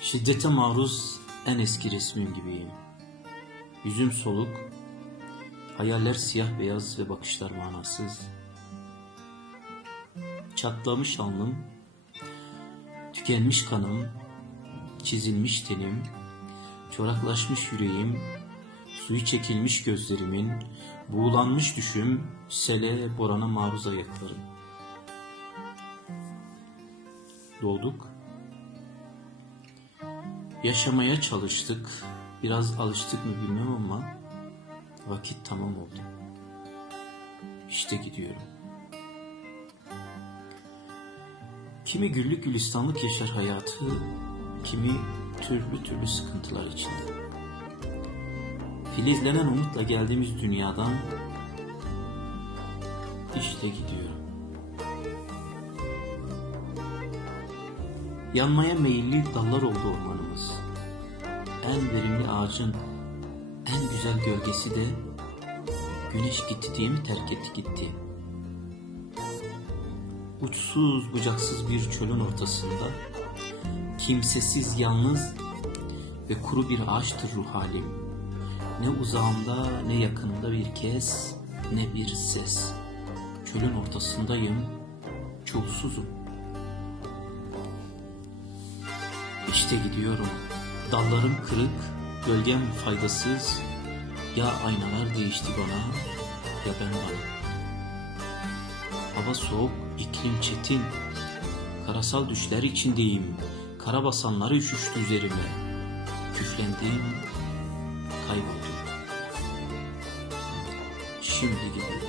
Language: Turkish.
Şiddete maruz en eski resmim gibiyim. Yüzüm soluk, hayaller siyah beyaz ve bakışlar manasız. Çatlamış alnım, tükenmiş kanım, çizilmiş tenim, çoraklaşmış yüreğim, suyu çekilmiş gözlerimin, buğulanmış düşüm, sele, borana maruz ayaklarım. Doğduk, Yaşamaya çalıştık. Biraz alıştık mı bilmem ama vakit tamam oldu. İşte gidiyorum. Kimi güllük gülistanlık yaşar hayatı, kimi türlü türlü sıkıntılar içinde. Filizlenen umutla geldiğimiz dünyadan işte gidiyorum. Yanmaya meyilli dallar oldu ormanımız. En verimli ağacın en güzel gölgesi de güneş gitti diye mi terk etti gitti? Uçsuz bucaksız bir çölün ortasında kimsesiz yalnız ve kuru bir ağaçtır ruh halim. Ne uzağımda ne yakınımda bir kez ne bir ses. Çölün ortasındayım, çulsuzum. İşte gidiyorum. Dallarım kırık, gölgem faydasız. Ya aynalar değişti bana, ya ben bana. Hava soğuk, iklim çetin. Karasal düşler içindeyim. Kara basanları üşüştü üzerime. Küflendim, kayboldum. Şimdi gidiyorum.